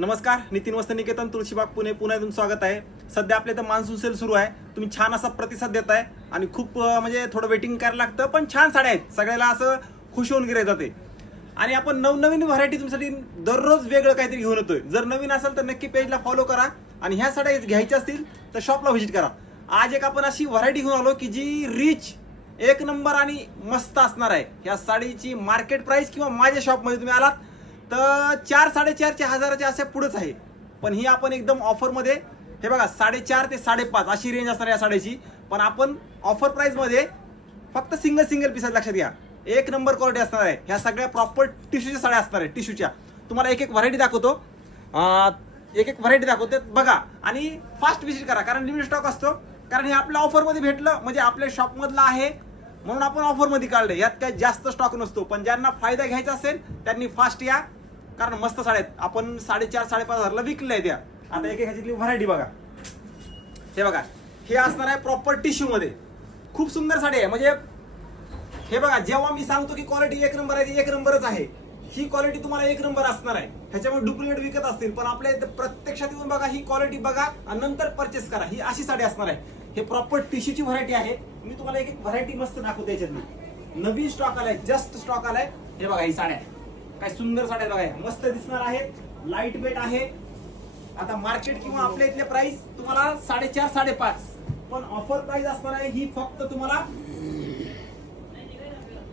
नमस्कार, नितीन वस्त्र निकेतन तुळशीबाग पुणे पुन्हा तुमचं स्वागत आहे। सध्या आपल्या इथं मान्सून सेल सुरू आहे। तुम्ही छान असा प्रतिसाद देताय आणि खूप म्हणजे थोडं वेटिंग करायला लागतं, पण छान साड्या आहेत, सगळ्याला असं खुश होऊन गिरायक जाते। आणि आपण नवनवीन व्हरायटी तुमच्यासाठी दररोज वेगळं काहीतरी घेऊन येतोय। जर नवीन असेल तर नक्की पेजला फॉलो करा आणि ह्या साड्या घ्यायच्या असतील तर शॉपला व्हिजिट करा। आज एक आपण अशी व्हरायटी घेऊन आलो की जी रिच एक नंबर आणि मस्त असणार आहे। ह्या साडीची मार्केट प्राइस किंवा माझ्या शॉपमध्ये तुम्ही आलात तर 4-4.5 हजाराच्या असे पुढेच आहे, पण ही आपण एकदम ऑफर मध्ये हे बघा 4.5 ते 5.5 अशी रेंज असणार या साडीची। पण आपण ऑफर प्राइस मध्ये फक्त सिंगल पीस लक्षात घ्या, एक नंबर क्वालिटी असणार आहे। ह्या सगळ्या प्रॉपर टिश्यूच्या साड्या असणार आहे। टिश्यूच्या तुम्हाला एक व्हरायटी दाखवतो, एक व्हरायटी दाखवते बघा आणि फास्ट विजिट करा, कारण लिमिटेड स्टॉक असतो। कारण हे आपल्या ऑफर मध्ये भेटलं म्हणजे आपल्या शॉप मधलं आहे म्हणून आपण ऑफर मध्ये काढले। यात काही जास्त स्टॉक नसतो, पण ज्यांना फायदा घ्यायचा असेल त्यांनी फास्ट या, कारण मस्त साड्या आहेत। आपण 4.5-5.5 हजारला विकल्या आहेत। आता एक ह्याच्यातली व्हरायटी बघा, हे बघा, हे असणार आहे प्रॉपर टिश्यू मध्ये, खूप सुंदर साडी आहे। म्हणजे हे बघा, जेव्हा मी सांगतो की क्वालिटी एक नंबर आहे ती एक नंबरच आहे। ही क्वालिटी तुम्हाला एक नंबर असणार आहे। ह्याच्यामुळे डुप्लिकेट विकत असतील, पण आपल्या प्रत्यक्षात येऊन बघा, ही क्वालिटी बघा आणि नंतर परचेस करा। ही अशी साडी असणार आहे। हे प्रॉपर टिश्यूची व्हरायटी आहे। मी तुम्हाला एक व्हरायटी मस्त दाखवते। याच्यातली नवीन स्टॉक आलाय, जस्ट स्टॉक आलाय। हे बघा, ही साड्या काय सुंदर साड्या बघा, मस्त दिसणार आहेत, लाईट वेट आहे। आता मार्केट किंवा आपल्या इथले प्राइस तुम्हाला 4.5-5.5, पण ऑफर प्राइस असणार आहे ही फक्त तुम्हाला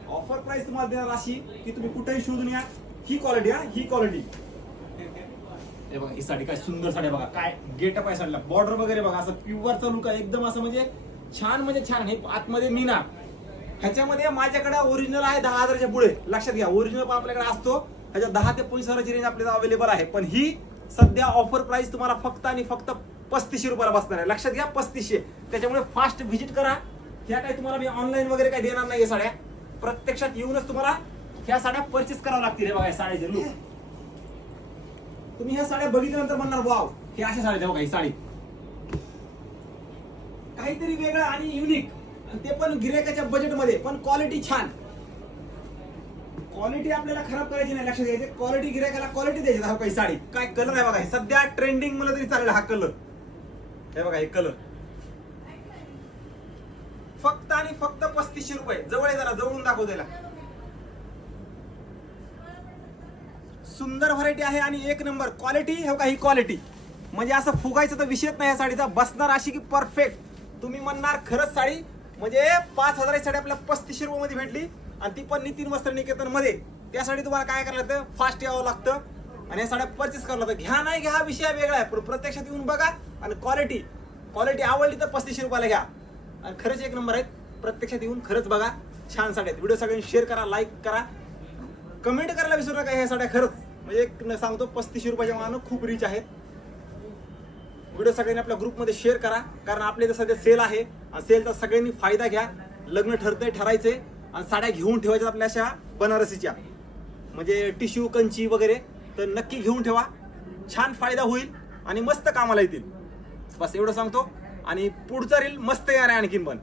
ऑफर प्राइस तुम्हाला देणार अशी की तुम्ही कुठेही शोधून या। ही क्वालिटी, ही क्वालिटी, हे बघा, ही साडी काय सुंदर साडी बघा, काय गेटअप आहे साडीला, बॉर्डर वगैरे बघा, असं प्युअरचा लुक आहे एकदम, असं म्हणजे छान। हे आतमध्ये मीना, ह्याच्यामध्ये माझ्याकडे ओरिजिनल आहे 10 हजाराच्या पुढे, लक्षात घ्या। ओरिजिनल पण आपल्याकडे असतो, ह्याच्या 10 ते 25 हजाराची रेंज आपल्याला अवेलेबल आहे, पण ही सध्या ऑफर प्राइस तुम्हाला फक्त आणि फक्त 3500 रुपयाला बसणार आहे। लक्षात घ्या, 3500। त्याच्यामुळे फास्ट व्हिजिट करा। ह्या काही तुम्हाला मी ऑनलाईन वगैरे काही देणार नाही साड्या, प्रत्यक्षात येऊनच तुम्हाला ह्या साड्या परचेस कराव्या लागतील। हे बघा, साड्याचे लुक तुम्ही ह्या साड्या बघितल्यानंतर म्हणणार वाव, हे अशा साड्या बघा, ही साडी काहीतरी वेगळं आणि युनिक, ते पण गिरायकाच्या बजेट मध्ये, पण क्वालिटी छान। क्वालिटी आपल्याला खराब करायची नाही, लक्षात घ्यायचे। क्वालिटी गिरायकाला क्वालिटी द्यायची। हा काही साडी काय कलर आहे बघा, सध्या ट्रेंडिंग मला तरी चालेल हा कलर। हे बघा, हे कलर फक्त आणि फक्त 3500 रुपये। जवळ जरा जवळून दाखव द्यायला, सुंदर व्हरायटी आहे आणि एक नंबर क्वालिटी। हे बघा, ही क्वालिटी म्हणजे असं फुगायचं तर विषयच नाही। या साडीचा बसणार अशी की परफेक्ट, तुम्ही म्हणणार खरंच साडी म्हणजे 5000 साडी आपल्याला 3500 रुपये मध्ये भेटली, आणि ती पण नितीन वस्त्र निकेतन मध्ये। त्यासाठी तुम्हाला काय करायला लागतं, फास्ट यावं लागतं आणि या साड्या परचेस करावं लागतं। घ्या नाही घ्या हा विषय वेगळा आहे, पण प्रत्यक्षात येऊन बघा आणि क्वालिटी आवडली तर 3500 रुपयाला घ्या, आणि खरंच एक नंबर आहेत। प्रत्यक्षात येऊन खरंच बघा, छान साड्या आहेत। व्हिडिओ सगळ्यांनी शेअर करा, लाईक करा, कमेंट करायला विसरू नका। ह्या साड्या खरंच म्हणजे एक सांगतो 3500 रुपयाच्या मानानं खूप रिच आहेत। व्हिडिओ सगळ्यांनी आपल्या ग्रुपमध्ये शेअर करा, कारण आपल्या इथं सध्या सेल आहे आणि सेलचा सगळ्यांनी फायदा घ्या। लग्न ठरायचे आणि साड्या घेऊन ठेवायच्या आपल्या अशा बनारसीच्या, म्हणजे टिश्यू कंची वगैरे, तर नक्की घेऊन ठेवा, छान फायदा होईल आणि मस्त कामाला येतील। बस एवढं सांगतो, आणि पुढचा रील मस्त येणार आहे आणखीन पण।